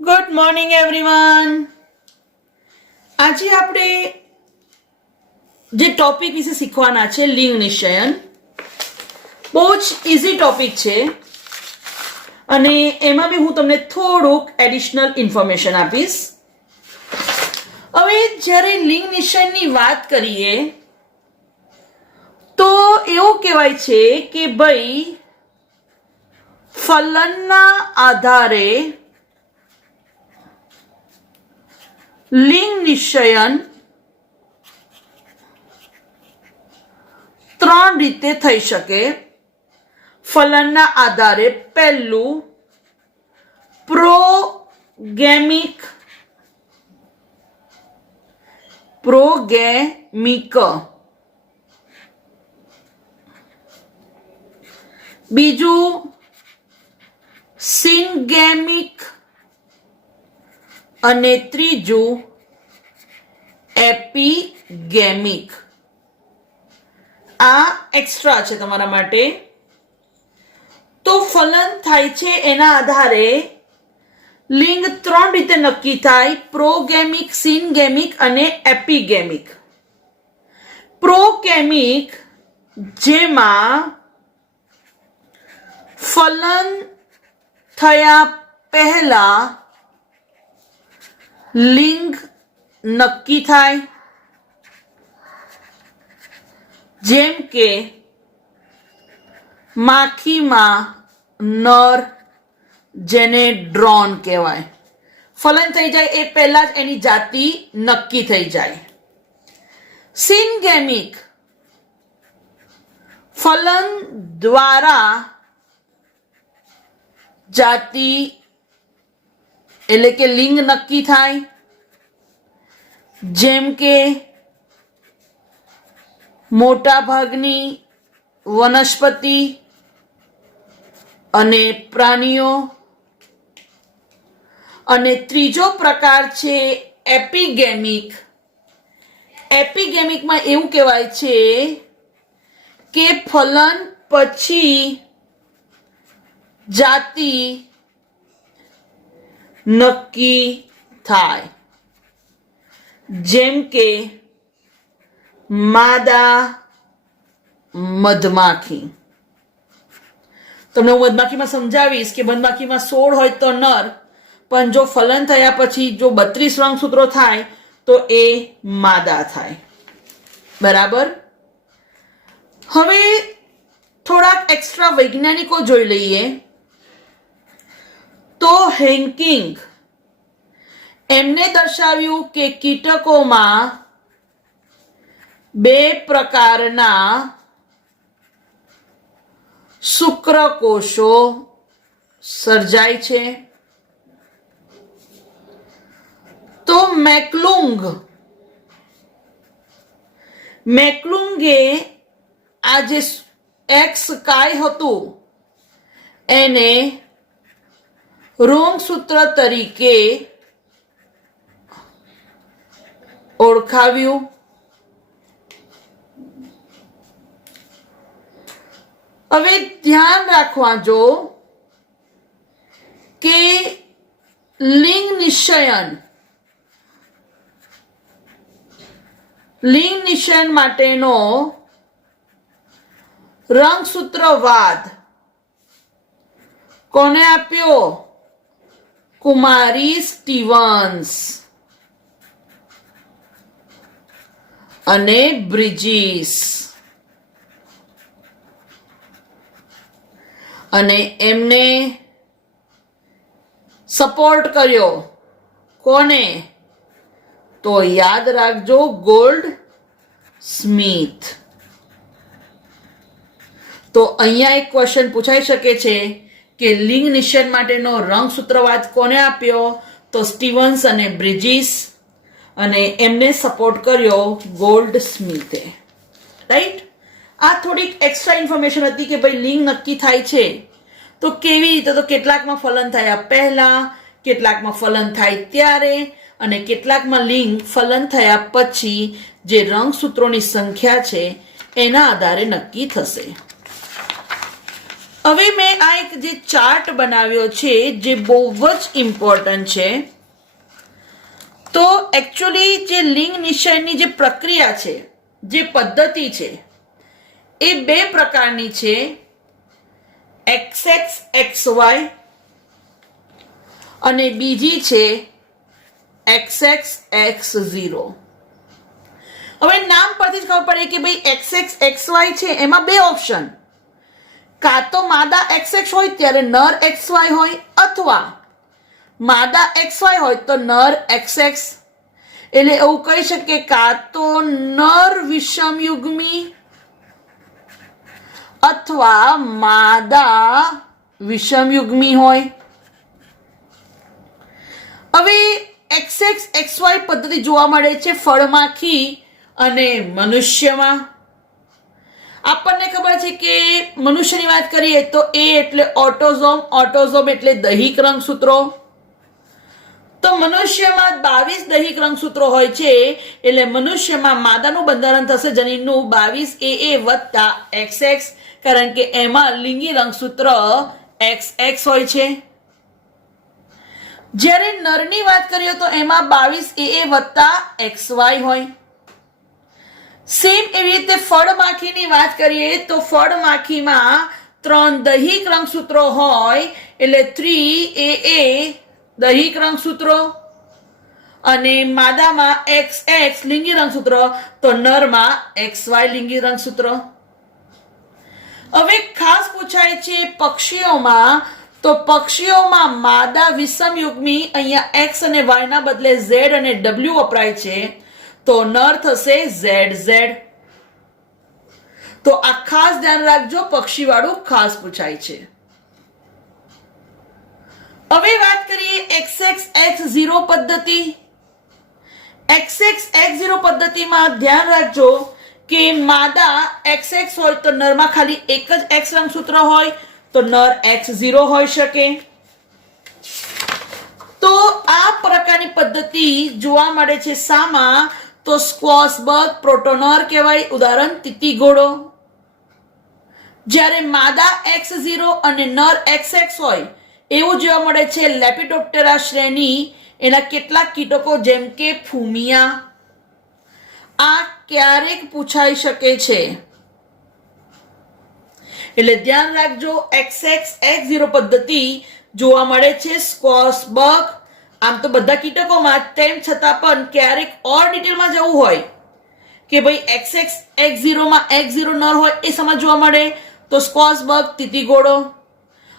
Good morning everyone. આજે આપણે જે ટોપિક વિશે શીખવાના છે લિંગ નિશ્ચયન. બહુ જ ઇઝી ટોપિક છે અને એમાં બી હું તમને થોડુંક એડિશનલ ઇન્ફોર્મેશન આપીશ. હવે જ્યારે લિંગ નિશ્ચયનની વાત કરીએ તો એવું કહેવાય છે કે ભાઈ ફલનના આધારે લિંગ નિશ્ચયન ત્રણ રીતે થઈ શકે. ફલનના આધારે પહેલું પ્રોગેમિક બીજું સિનગેમિક અને ત્રીજું એપિગેમિક. આ એક્સ્ટ્રા છે તમારા માટે. તો ફલન થાય છે એના આધારે લિંગ ત્રણ રીતે નક્કી થાય: પ્રોગેમિક, સિનગેમિક અને એપિગેમિક. પ્રોગેમિક જેમાં ફલન થયા પહેલા લિંગ નક્કી થાય, જેમ કે માખીમાં નર, જેને ડ્રોન કહેવાય. ફલન થઈ જાય એ પહેલા જ એની જાતિ નક્કી થઈ જાય. સિનગેમિક ફલન દ્વારા જાતિ એટલે કે લિંગ નક્કી થાય, જેમ કે મોટા ભાગની વનસ્પતિ અને પ્રાણીઓ. અને ત્રીજો પ્રકાર છે એપિગેમિક. એપિગેમિકમાં એવું કહેવાય છે કે ફલન પછી જાતિ નક્કી થાય, જેમ કે માદા મધમાખી. તમને હું મધમાખીમાં સમજાવીશ કે મધમાખીમાં 16 હોય તો નર, પણ જો ફલન થયા પછી જો 32 રંગસૂત્રો થાય તો એ માદા થાય. બરાબર. હવે થોડાક એક્સ્ટ્રા વૈજ્ઞાનિકો જોઈ લઈએ. તો હેન્કિંગ એમને દર્શાવ્યું કે કીટકોમાં 2 પ્રકારના શુક્રકોષો સર્જાય છે. તો મેકલુંગે આ જે એક્સ કાય હતું એને રોગસૂત્ર તરીકે ઓળખાવ્યું. હવે ધ્યાન રાખવા જો કે લિંગ નિશ્ચયન માટેનો રંગસૂત્રવાદ કોને આપ્યો? કુમારી સ્ટીવન્સ અને બ્રિજિસ. અને એમને સપોર્ટ કર્યો કોને? તો યાદ રાખજો, ગોલ્ડ સ્મિથ. તો અહીંયા એક ક્વેશ્ચન પૂછાઈ શકે છે કે લિંગ નિશ્ચયન માટેનો રંગસૂત્રવાદ કોને આપ્યો? તો સ્ટીવન્સ અને બ્રિજિસ. અને એમને સપોર્ટ કર્યો ગોલ્ડ સ્મિથે. રાઈટ. આ થોડીક એક્સ્ટ્રા ઇન્ફોર્મેશન હતી કે ભાઈ લિંગ નક્કી થાય છે તો કેવી રીતે? તો કેટલાકમાં ફલન થયા પહેલા, કેટલાકમાં ફલન થાય ત્યારે, અને કેટલાકમાં લિંગ ફલન થયા પછી જે રંગસૂત્રોની સંખ્યા છે એના આધારે નક્કી થશે. હવે મેં આ એક જે ચાર્ટ બનાવ્યો છે જે બહુ જ ઇમ્પોર્ટન્ટ છે. તો એકચ્યુઅલી જે લિંગ નિશ્ચયની જે પ્રક્રિયા છે, જે પદ્ધતિ છે, એ બે પ્રકારની છે, XX-XY અને બીજી છે XX-X0. હવે નામ પરથી જ ખબર પડે કે ભાઈ XX-XY છે એમાં બે ઓપ્શન, કાં તો માદા XX હોય ત્યારે નર XY હોય, અથવા માદા XY હોય તો નર XX. એટલે એવું કહી શકીએ કાં તો નર વિષમયુગ્મી અથવા માદા વિષમયુગ્મી હોય. હવે XX-XY પદ્ધતિ જોવા મળે છે ફળમાખી અને મનુષ્યમાં. આપણને ખબર છે કે મનુષ્યની વાત કરીએ તો એ એટલે ઓટોઝોમ, ઓટોઝોમ એટલે દૈહિક રંગસૂત્રો. તો મનુષ્યમાં 22 દૈહિક રંગસૂત્રો હોય છે, એટલે મનુષ્યમાં માદાનું બંધારણ થશે જનીનનું 22AA વત્તા XX, કારણ કે એમાં લિંગી રંગસૂત્ર XX હોય છે. જ્યારે નરની વાત કરીએ તો એમાં 22AA વત્તા XY હોય. સેમ એવી રીતે ફળમાખીની વાત કરીએ તો ફળમાખીમાં 3 દૈહિક રંગસૂત્રો હોય, એટલે 3AA દૈહિક રંગસૂત્રો, અને માદામાં XX લિંગી રંગસૂત્ર, તો નરમાં XY લિંગી રંગસૂત્ર. હવે ખાસ પૂછાય છે પક્ષીઓમાં, તો પક્ષીઓમાં માદા વિષમયુગ્મી, અહીંયા X અને Y ના બદલે Z અને W વપરાય છે, તો નર થશે ZZ. તો આ ખાસ ધ્યાન રાખજો, પક્ષીવાળું ખાસ પૂછાય છે. હવે વાત કરીએ XX-X0 પદ્ધતિ. XX-X0 પદ્ધતિમાં ધ્યાન રાખજો કે માદા XX હોય તો નરમાં ખાલી એક જ X રંગસૂત્ર હોય, તો નર X0 હોઈ શકે. તો આ પ્રકારની પદ્ધતિ જોવા મળે છે શામાં, તો સ્ક્વોશ બગ, પ્રોટોનર કહેવાય, ઉદાહરણ તીતીઘોડો. જ્યારે માદા X0 અને નર XX હોય એવું જોવા મળે છે લેપિડોપ્ટેરા શ્રેણી, એના કેટલાક કીટકો જેમ કે ફૂમિયા. આ ક્યારેક પૂછાઈ શકે છે, એટલે ધ્યાન રાખજો. XX-X0 પદ્ધતિ જોવા મળે છે સ્ક્વોશ બગ, આમ તો બધા કીટકોમાં, તેમ છતાં પણ ક્યારેક ઓર ડિટેલમાં જવું હોય કે ભાઈ XX-X0 માં X0 નર હોય એ સમજવા મળે, તો સ્ક્વોશ બગ, તીતીઘોડો.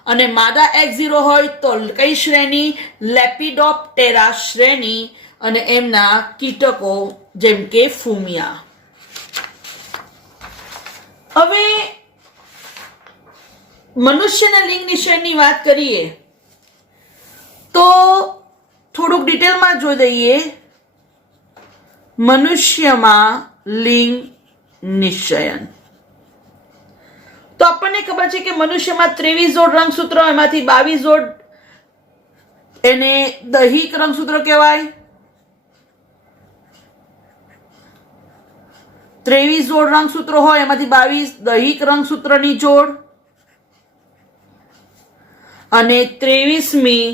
અને માદા X0 હોય તો કઈ શ્રેણી, લેપિડોપ્ટેરા શ્રેણી, અને એમના કીટકો જેમ કે ફૂમિયા. હવે મનુષ્યના લિંગ નિશ્ચયની વાત કરીએ તો થોડુંક ડિટેલમાં જોઈ દઈએ. મનુષ્યમાં લિંગ નિશ્ચયન, તો આપણને ખબર છે કે મનુષ્યમાં 23 જોડ રંગસૂત્ર, એમાંથી 22 જોડ એને દૈહિક રંગસૂત્ર કહેવાય. 23 જોડ રંગસૂત્રો હોય એમાંથી 22 દૈહિક રંગસૂત્રની જોડ, અને 23મી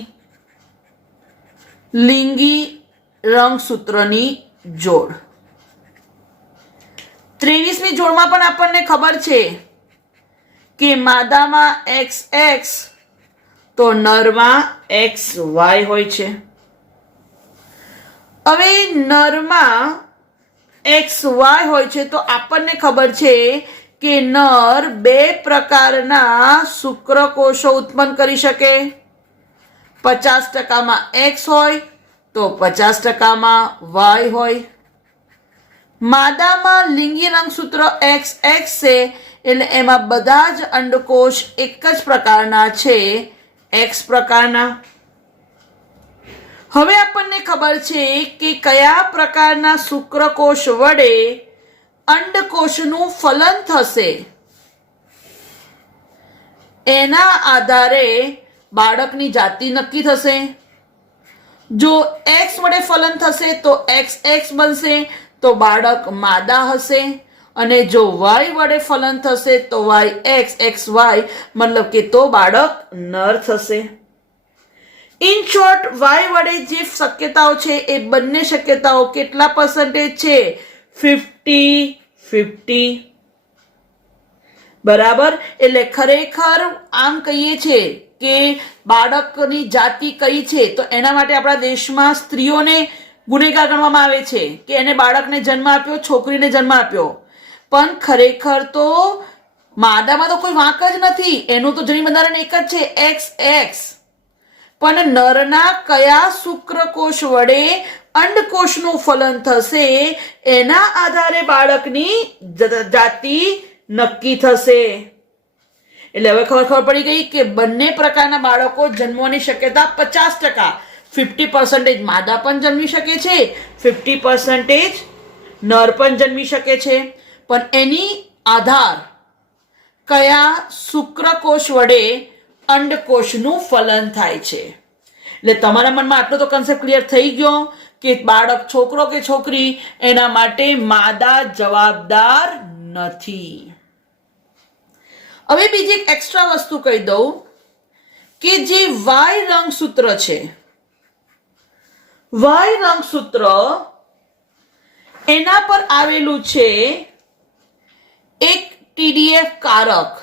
લિંગી રંગસૂત્રની જોડ. 23મી જોડમાં પણ આપણને ખબર છે કે માદામાં XX તો નરમાં XY હોય છે. હવે નરમાં XY હોય છે તો આપણને ખબર છે કે નર 2 પ્રકારના શુક્રકોષો ઉત્પન્ન કરી શકે. 50% X હોય તો 50% Y હોય. માદામાં લિંગી રંગસૂત્ર XX છે, એટલે એમાં બધા જ અંડકોષ એક જ પ્રકારના છે, X પ્રકારના. હવે આપણને ખબર છે કે કયા પ્રકારના શુક્રકોષ વડે અંડકોષનું ફલન થશે, એના આધારે બાળકની જાતિ નક્કી થશે. જો X વડે ફલન થશે તો XX બનશે, તો બાળક માદા હશે. અને જો વાય વડે ફલન થશે તો વાય એક્સ વાય, મતલબ કે તો બાળક નર થશે. ઇન શોર્ટ, વાય વડે જે શક્યતાઓ છે એ બંને શક્યતાઓ કેટલા પર્સન્ટેજ છે? 50-50. બરાબર. એટલે ખરેખર આમ કહીએ છે કે બાળકની જાતિ કઈ છે, તો એના માટે આપણા દેશમાં સ્ત્રીઓને ગુનેગાર ગણવામાં આવે છે કે એને બાળકને જન્મ આપ્યો, છોકરીને જન્મ આપ્યો. પણ ખરેખર તો માદામાં તો કોઈ વાંક જ નથી, એનું તો જન્મ બંધારણ એક જ છે, એક્સ. પણ નરના કયા શુક્રકોષ વડે અંડકોષનું ફલન થશે એના આધારે બાળકની જાતિ નક્કી થશે. એટલે હવે ખબર પડી ગઈ કે બંને પ્રકારના બાળકો જન્મવાની શક્યતા 50%. 50% માદા પણ જન્મી શકે છે, 50% નર પણ જન્મી શકે છે. પણ એની આધાર કયા શુક્રકોષ વડે અંડકોષનું ફલન થાય છે. એટલે તમારા મનમાં આટલો તો કન્સેપ્ટ ક્લિયર થઈ ગયો કે બાળક છોકરો કે છોકરી એના માટે માદા જવાબદાર નથી. હવે બીજી એક એક્સ્ટ્રા વસ્તુ કહી દઉં કે જે વાય રંગસૂત્ર છે, વાય રંગસૂત્ર એના પર આવેલું છે એક TDF કારક,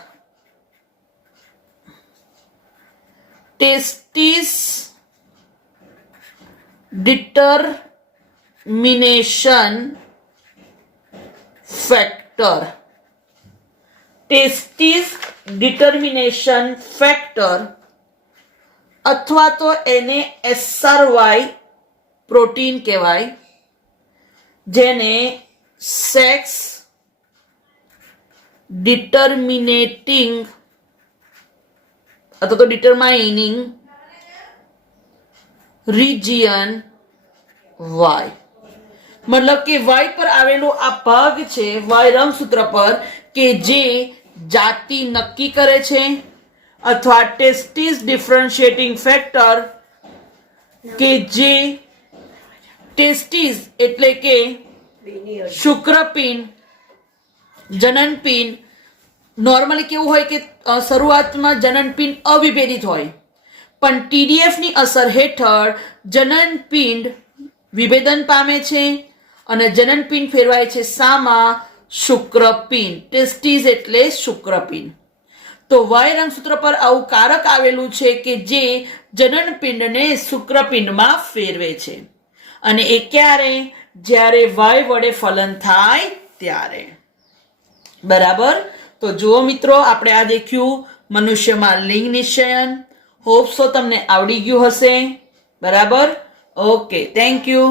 testis determination factor. Testis determination factor અથવા તો એને SRY પ્રોટીન કહેવાય, જેને સેક્સ ડિટરમિનેટિંગ અથવા તો ડિટરમાઇનિંગ રિજિયન વાય. મતલબ કે વાય પર આવેલો આ ભાગ છે, વાય રંગસૂત્ર પર, કે જે જાતિ નક્કી કરે છે, અથવા ટેસ્ટિસ ડિફરન્શિએટિંગ ફેક્ટર કે જે ટેસ્ટિસ એટલે કે શુક્રપિંડ, જનનપિંડ. નોર્મલી કેવું હોય કે શરૂઆતમાં જનનપિંડ અવિભેદિત હોય, પણ TDF ની અસર હેઠળ જનનપિંડ વિભેદન પામે છે અને જનનપિંડ ફેરવાય છે શામાં? શુક્રપિંડ. ટેસ્ટિસ એટલે શુક્રપિંડ. તો વાય રંગસૂત્ર પર આવું કારક આવેલું છે કે જે જનનપિંડને શુક્રપિંડમાં ફેરવે છે. અને એ ક્યારે? જ્યારે વાય વડે ફલન થાય ત્યારે. બરાબર. તો જુઓ મિત્રો, આપણે આ દેખ્યું મનુષ્યમાં લિંગ નિશ્ચયન. હોપ સો તમને આવડી ગયું હશે. બરાબર. Okay, thank you.